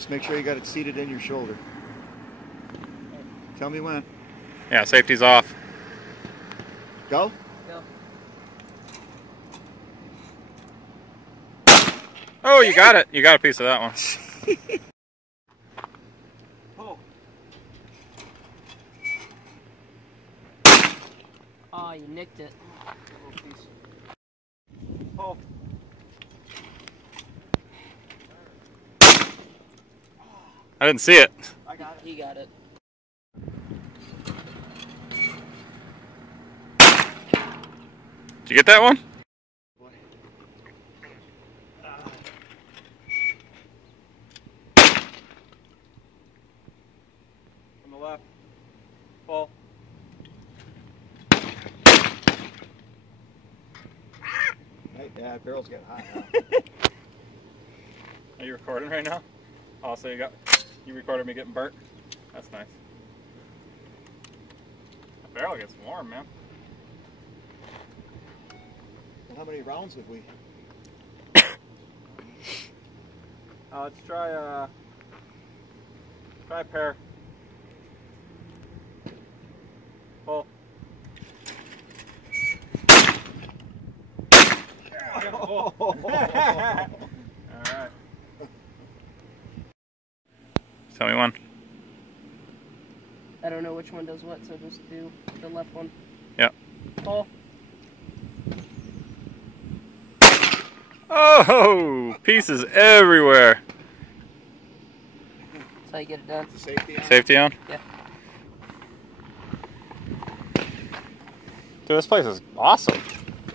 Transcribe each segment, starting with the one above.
Just make sure you got it seated in your shoulder. Tell me when. Yeah, safety's off. Go? Go. Oh, you got it. You got a piece of that one. Oh. Oh, you nicked it. Oh. I didn't see it. I got it. He got it. Did you get that one? From the left. Pull. Hey, yeah, barrel's getting hot now. Are you recording right now? Oh, so you recorded me getting burnt? That's nice. The barrel gets warm, man. Well, how many rounds have we? Let's try a pair. Pull. Oh. Alright. Tell me one. I don't know which one does what, so just do the left one. Yeah. Pull. Oh, pieces everywhere. That's how you get it done. Safety on? Safety on? Yeah. Dude, this place is awesome.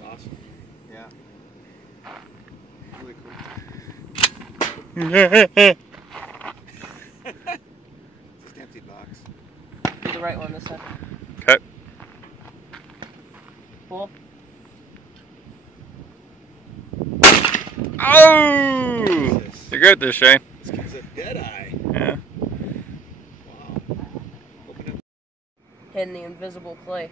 Awesome. Yeah. Really cool. It's an empty box. Do the right one this time. Okay. Pull. Oh! Jesus. You're good at this, Shane. This guy's a dead eye. Yeah. Wow. Open it. Hitting the invisible clay.